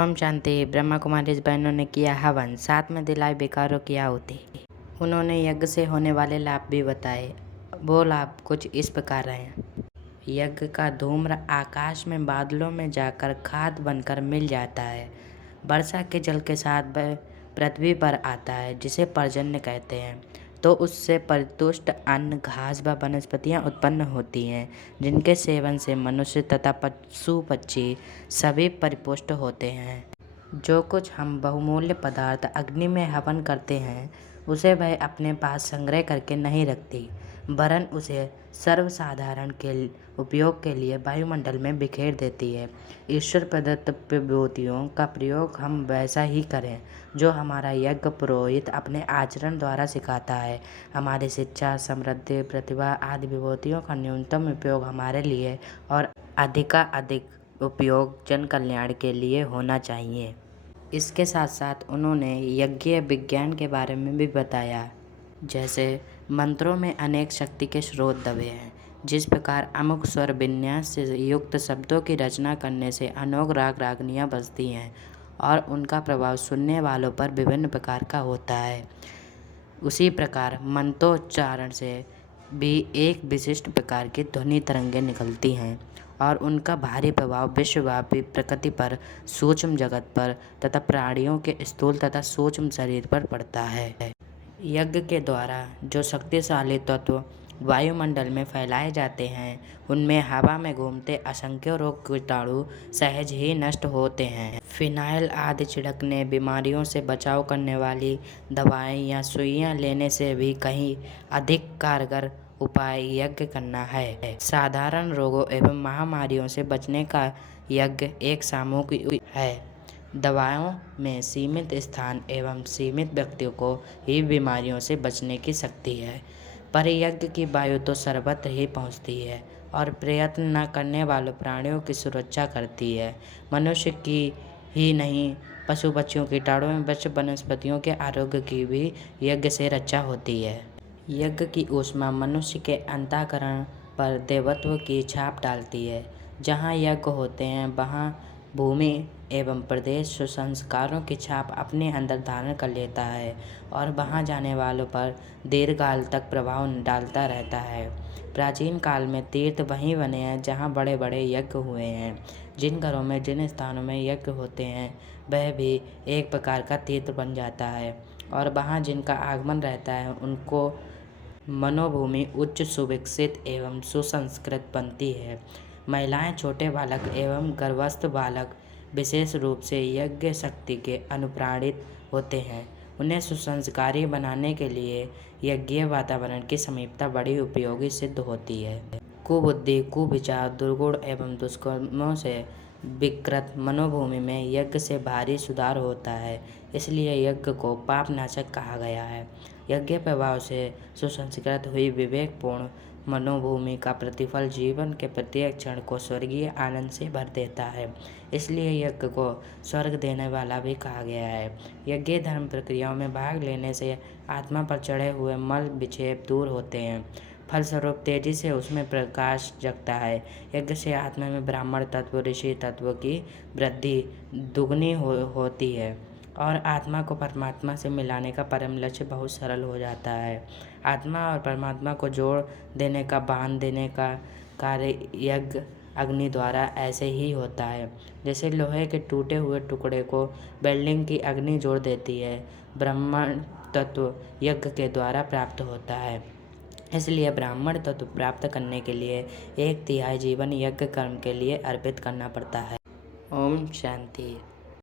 ओम शांति। ब्रह्मा कुमारी बहनों ने किया हवन, साथ में दिलाई बेकारों की आहुति। उन्होंने यज्ञ से होने वाले लाभ भी बताए। वो लाभ कुछ इस प्रकार हैं। यज्ञ का धूम्र आकाश में बादलों में जाकर खाद बनकर मिल जाता है। वर्षा के जल के साथ वह पृथ्वी पर आता है, जिसे पर्जन्य कहते हैं। तो उससे परितुष्ट अन्न, घास व वनस्पतियाँ उत्पन्न होती हैं, जिनके सेवन से मनुष्य तथा पशु पक्षी सभी परिपुष्ट होते हैं। जो कुछ हम बहुमूल्य पदार्थ अग्नि में हवन करते हैं, उसे वह अपने पास संग्रह करके नहीं रखती, वरन उसे सर्वसाधारण के उपयोग के लिए वायुमंडल में बिखेर देती है। ईश्वर प्रदत्त विभूतियों का प्रयोग हम वैसा ही करें जो हमारा यज्ञ पुरोहित अपने आचरण द्वारा सिखाता है। हमारी शिक्षा, समृद्धि, प्रतिभा आदि विभूतियों का न्यूनतम उपयोग हमारे लिए और अधिकाधिक उपयोग जन कल्याण के लिए होना चाहिए। इसके साथ साथ उन्होंने यज्ञ विज्ञान के बारे में भी बताया। जैसे मंत्रों में अनेक शक्ति के स्रोत दबे हैं। जिस प्रकार अमुक स्वर विन्यास से युक्त शब्दों की रचना करने से अनोख राग रागनियाँ बजती हैं और उनका प्रभाव सुनने वालों पर विभिन्न प्रकार का होता है, उसी प्रकार मंत्रोच्चारण से भी एक विशिष्ट प्रकार की ध्वनि तरंगें निकलती हैं और उनका भारी प्रभाव विश्वव्यापी प्रकृति पर, सूक्ष्म जगत पर तथा प्राणियों के स्थूल तथा सूक्ष्म शरीर पर पड़ता है। यज्ञ के द्वारा जो शक्तिशाली तत्व वायुमंडल में फैलाए जाते हैं, उनमें हवा में घूमते असंख्य रोग कीटाणु सहज ही नष्ट होते हैं। फिनाइल आदि छिड़कने, बीमारियों से बचाव करने वाली दवाएं या सुइयां लेने से भी कहीं अधिक कारगर उपाय यज्ञ करना है। साधारण रोगों एवं महामारियों से बचने का यज्ञ एक सामूहिक है। दवाओं में सीमित स्थान एवं सीमित व्यक्तियों को ही बीमारियों से बचने की शक्ति है, पर यज्ञ की वायु तो सर्वत्र ही पहुँचती है और प्रयत्न न करने वाले प्राणियों की सुरक्षा करती है। मनुष्य की ही नहीं, पशु पक्षियों, कीटाणुओं एवं वृक्ष वनस्पतियों के आरोग्य की भी यज्ञ से रक्षा होती है। यज्ञ की ऊष्मा मनुष्य के अंतःकरण पर देवत्व की छाप डालती है। जहाँ यज्ञ होते हैं, वहाँ भूमि एवं प्रदेश सुसंस्कारों की छाप अपने अंदर धारण कर लेता है और वहाँ जाने वालों पर दीर्घकाल तक प्रभाव डालता रहता है। प्राचीन काल में तीर्थ वहीं बने हैं जहाँ बड़े बड़े यज्ञ हुए हैं। जिन घरों में, जिन स्थानों में यज्ञ होते हैं, वह भी एक प्रकार का तीर्थ बन जाता है और वहाँ जिनका आगमन रहता है, उनको मनोभूमि उच्च, सुविकसित एवं सुसंस्कृत बनती है। महिलाएं, छोटे बालक एवं गर्भस्थ बालक विशेष रूप से यज्ञ शक्ति के अनुप्राणित होते हैं। उन्हें सुसंस्कारी बनाने के लिए यज्ञीय वातावरण की समीपता बड़ी उपयोगी सिद्ध होती है। कुबुद्धि, कुविचार, दुर्गुण एवं दुष्कर्मों से विकृत मनोभूमि में यज्ञ से भारी सुधार होता है। इसलिए यज्ञ को पापनाशक कहा गया है। यज्ञ प्रभाव से सुसंस्कृत हुई विवेकपूर्ण मनोभूमि का प्रतिफल जीवन के प्रत्येक क्षण को स्वर्गीय आनंद से भर देता है। इसलिए यज्ञ को स्वर्ग देने वाला भी कहा गया है। यज्ञ धर्म प्रक्रियाओं में भाग लेने से आत्मा पर चढ़े हुए मल विक्षेप दूर होते हैं। फलस्वरूप तेजी से उसमें प्रकाश जगता है। यज्ञ से आत्मा में ब्राह्मण तत्व, ऋषि तत्व की वृद्धि दुगनी होती है और आत्मा को परमात्मा से मिलाने का परम लक्ष्य बहुत सरल हो जाता है। आत्मा और परमात्मा को जोड़ देने का, बांध देने का कार्य यज्ञ अग्नि द्वारा ऐसे ही होता है। जैसे लोहे के टूटे हुए टुकड़े को वेल्डिंग की अग्नि जोड़ देती है, ब्राह्मण तत्व यज्ञ के द्वारा प्राप्त होता है। इसलिए ब्राह्मण तत्व प्राप्त करने के लिए 1/3 जीवन यज्ञ कर्म के लिए अर्पित करना पड़ता है। ओम शांति।